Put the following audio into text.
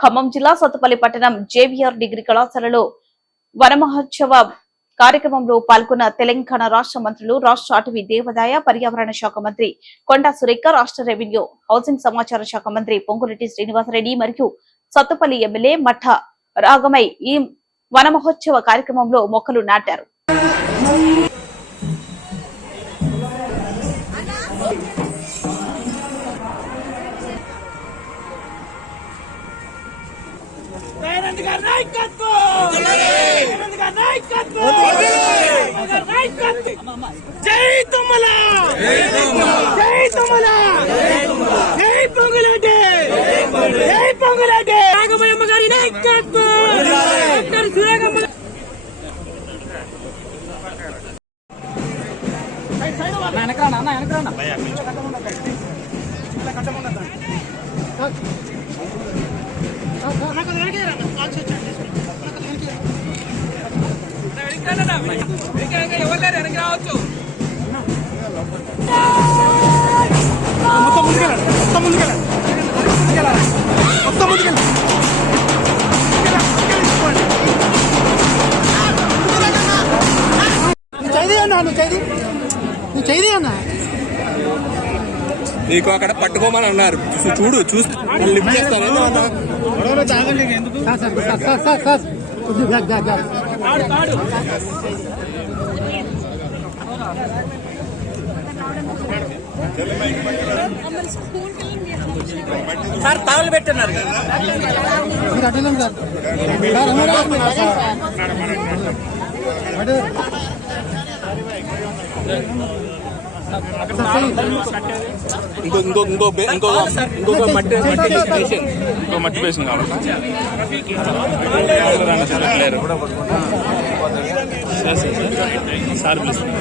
ఖమ్మం జిల్లా సత్తుపల్లి పట్టణం JVR degree కళాశాలలో వనమహోత్సవ కార్యక్రమంలో పాల్గొన్న తెలంగాణ రాష్ట్ర మంత్రులు, రాష్ట్ర అటవీ, దేవాదాయ, పర్యావరణ శాఖ మంత్రి కొండా సురేఖ, రాష్ట్ర రెవెన్యూ, హౌసింగ్, సమాచార శాఖ మంత్రి పొంగులేటి శ్రీనివాసరెడ్డి మరియు సత్తుపల్లి ఎమ్మెల్యే మఠ రాగమై ఈ వనమహోత్సవ కార్యక్రమంలో మొక్కలు నాటారు. జై తుమ్మల, జై తుమ్మల, జై పొంగులేటి, జై పొంగులేటి, రాఘవయ్యమ్మ గారి నాయకత్వం, డాక్టర్ సురేఖమ్మ. నీకు అక్కడ పట్టుకోమని అన్నారు, చూడు చూసి లిఫ్ట్ చేస్తాను. సార్ తాళాలు పెట్టన్నారు ఇంకొక మట్టి బేసిన కావాలి. సార్ పిలుస్తాను.